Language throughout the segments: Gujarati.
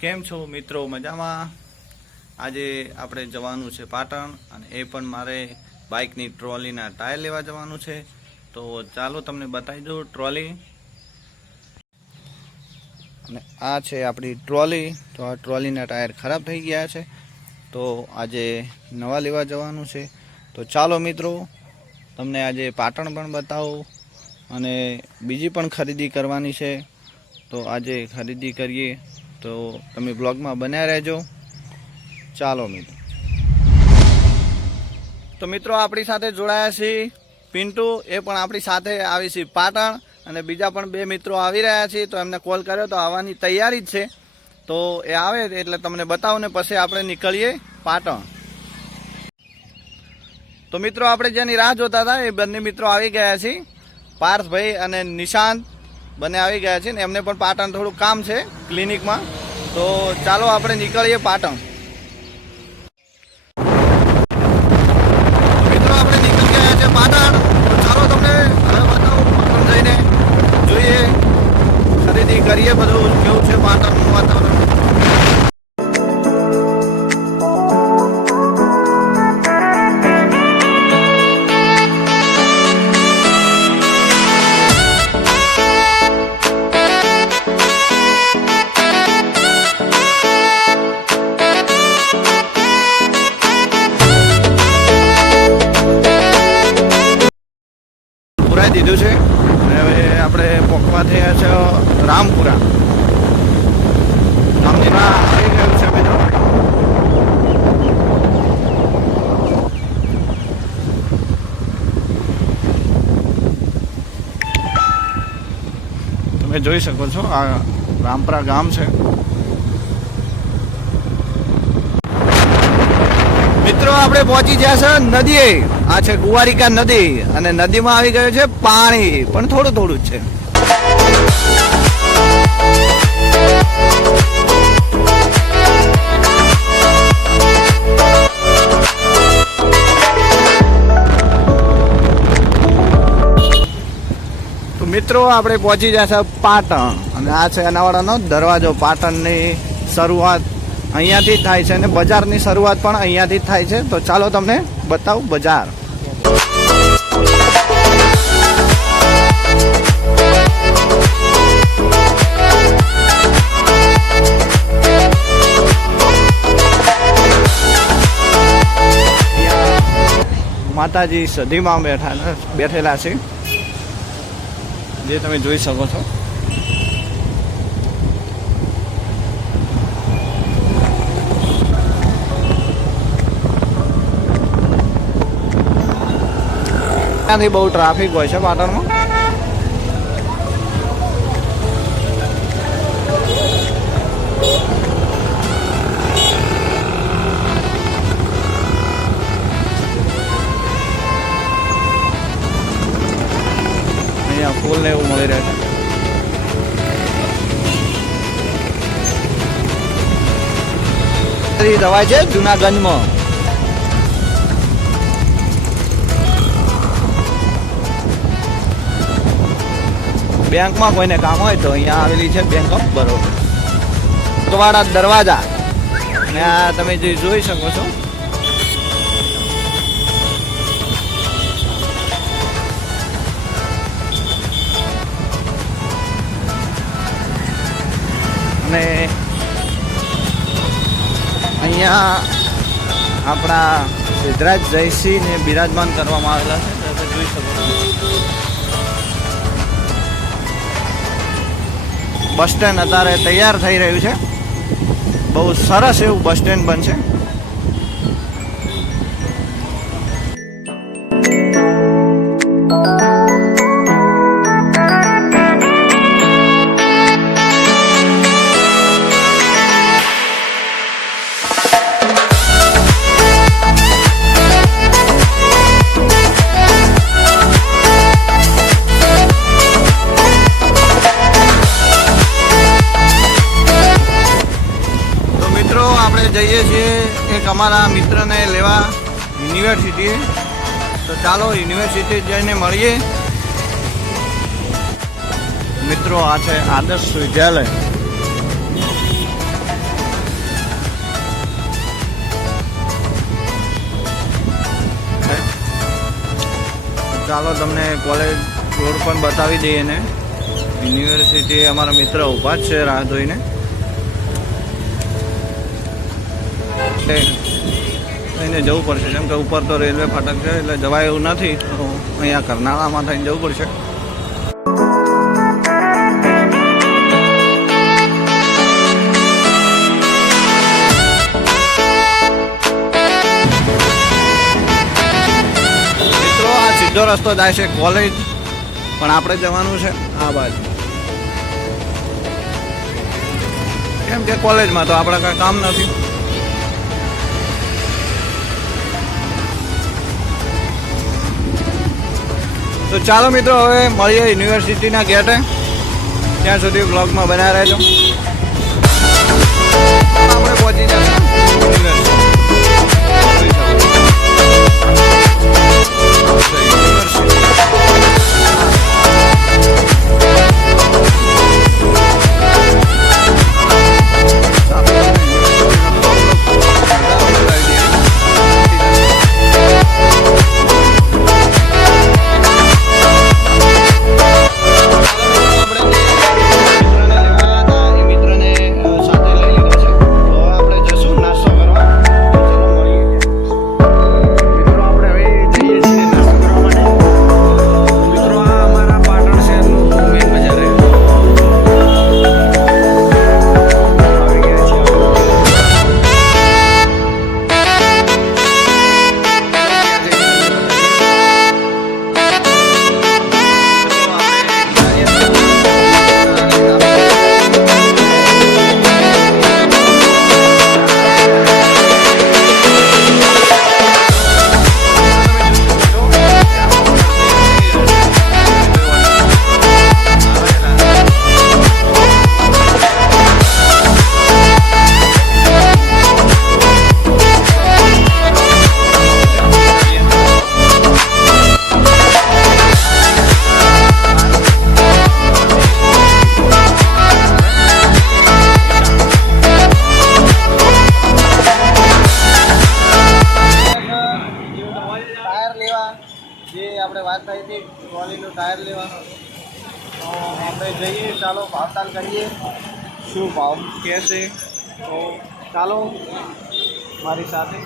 કેમ છો મિત્રો? મજામાં? આજે આપણે જવાનું છે પાટણ, અને એ પણ મારે બાઇકની ટ્રોલીના ટાયર લેવા જવાનું છે. તો ચાલો તમને બતાવી દઉં ટ્રોલી. અને આ છે આપણી ટ્રોલી. તો આ ટ્રોલીના ટાયર ખરાબ થઈ ગયા છે, તો આજે નવા લેવા જવાનું છે. તો ચાલો મિત્રો, તમને આજે પાટણ પણ બતાવું, અને બીજી પણ ખરીદી કરવાની છે. તો આજે ખરીદી કરીએ, તો તમે બ્લોગમાં બન્યા રહેજો. ચાલો મિત્રો. તો મિત્રો આપણી સાથે જોડાયા છે પિન્ટુ, એ પણ આપણી સાથે આવી છે પાટણ, અને બીજા પણ બે મિત્રો આવી રહ્યા છે. તો એમને કોલ કર્યો તો આવવાની તૈયારી જ છે. તો એ આવે એટલે તમને બતાવું ને પછી આપણે નીકળીએ પાટણ. તો મિત્રો આપણે જેની રાહ જોતા હતા એ બંને મિત્રો આવી ગયા છે, પાર્થભાઈ અને નિશાંત બંને આવી ગયા છે ને એમને પણ પાટણ થોડું કામ છે ક્લિનિકમાં. તો ચાલો આપણે નીકળીએ પાટણ. મિત્રો આપણે નીકળી ગયા છે પાટણ. તો ચાલો તમને હવે બતાવું પાટણ જઈને જોઈએ, ખરીદી કરીએ, બધું કેવું છે પાટણનું વાતાવરણ. દીધું છે, અને હવે આપણે પોકવા થયા છે રામપુરા. રામજીમાં આવી ગયું છે મિત્રો. તમે જોઈ શકો છો આ રામપુરા ગામ છે. મિત્રો આપણે પહોંચી ગયા છે નદીએ. આ છે કુંવારિકા નદી, અને નદીમાં આવી ગયું છે પાણી, પણ થોડું થોડું જ છે. તો મિત્રો આપણે પહોંચી ગયા છે પાટણ, અને આ છે અનાવાડાનો દરવાજો. પાટણની શરૂઆત અહીંયાથી જ થાય છે, અને બજારની શરૂઆત પણ અહીંયાથી જ થાય છે. તો ચાલો તમને બતાવું બજાર. માતાજી સધીમાં બેઠેલા છે, જે તમે જોઈ શકો છો. ત્યાંથી બહુ ટ્રાફિક હોય છે પાટણમાં. અહીંયા ફૂલ ને એવું મળી રહે છે. દવા છે જુનાગંજમાં. બેંકમાં કોઈને કામ હોય તો અહીંયા આવેલી છે બેંક ઓફ બરોડા વાળા દરવાજા. અને આ તમે જે જોઈ શકો છો, અને અહીંયા આપણા સિદ્ધરાજ જયસિંહને બિરાજમાન કરવામાં આવેલા છે. તમે જોઈ શકો છો. બસ સ્ટેન્ડ અત્યારે તૈયાર થઈ રહ્યું છે. બહુ સરસ એવું બસ સ્ટેન્ડ બનશે. જઈએ છીએ એક અમારા મિત્રને લેવા યુનિવર્સિટીએ. તો ચાલો યુનિવર્સિટી જઈને મળીએ. મિત્રો આ છે આદર્શ વિદ્યાલય. ચાલો તમને કોલેજ રોડ પણ બતાવી દઈએ ને. યુનિવર્સિટી અમારા મિત્ર ઊભા જ છે રાહ જોઈને. એને જવું પડશે કેમ કે ઉપર તો રેલવે ફાટક છે એટલે જવાય એવું નથી, તો અહીંયા કરનાળામાં થઈને જવું પડશે. મિત્રો આ સીધો રસ્તો જાય છે કોલેજ, પણ આપણે જવાનું છે આ બાજુ કેમ કે કોલેજમાં તો આપણે કાંઈ કામ નથી. તો ચાલો મિત્રો હવે મળીએ યુનિવર્સિટીના ગેટે. ત્યાં સુધી બ્લોગમાં બનાવી રહેજો. આપણે પહોંચી જશું યુનિવર્સિટી. જે આપણે વાત થઈ હતી ટ્રોલીનું ટાયર લેવાનું, તો આપણે જઈએ. ચાલો ભાવતાલ કરીએ શું ભાવ કહેશે, તો ચાલો મારી સાથે.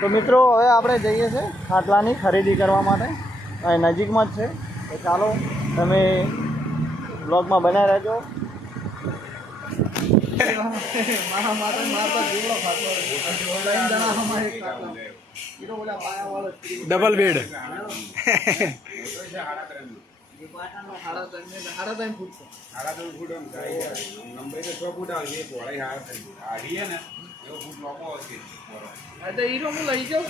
તો મિત્રો હવે આપણે જઈએ છીએ ખાટલાની ખરીદી કરવા માટે. અહીં નજીકમાં જ છે, તો ચાલો તમે બ્લોગમાં બનાવી રહેજો. ડબલ બેડ લઈ જાઉં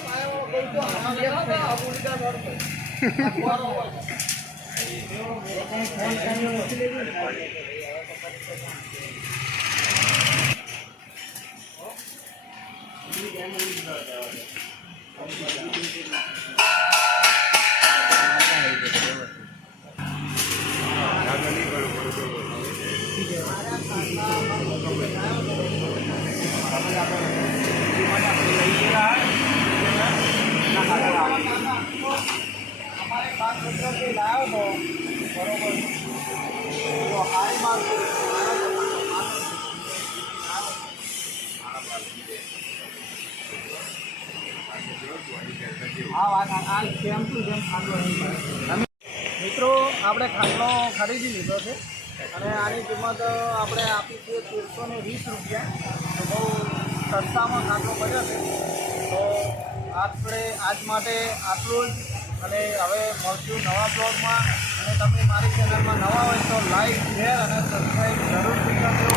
મિત્રો આપણે ખાટલો ખરીદી લીધો છે અને આની કિંમત આપણે આપી છે 1320 રૂપિયા. તો બહુ સસ્તામાં ખાટલો કર્યો છે. તો આપણે આજ માટે આટલું જ, અને હવે મળશું નવા બ્લોગમાં. અને તમે મારી ચેનલમાં નવા હોય તો લાઈક, શેર અને સબસ્ક્રાઈબ જરૂરથી કરજો.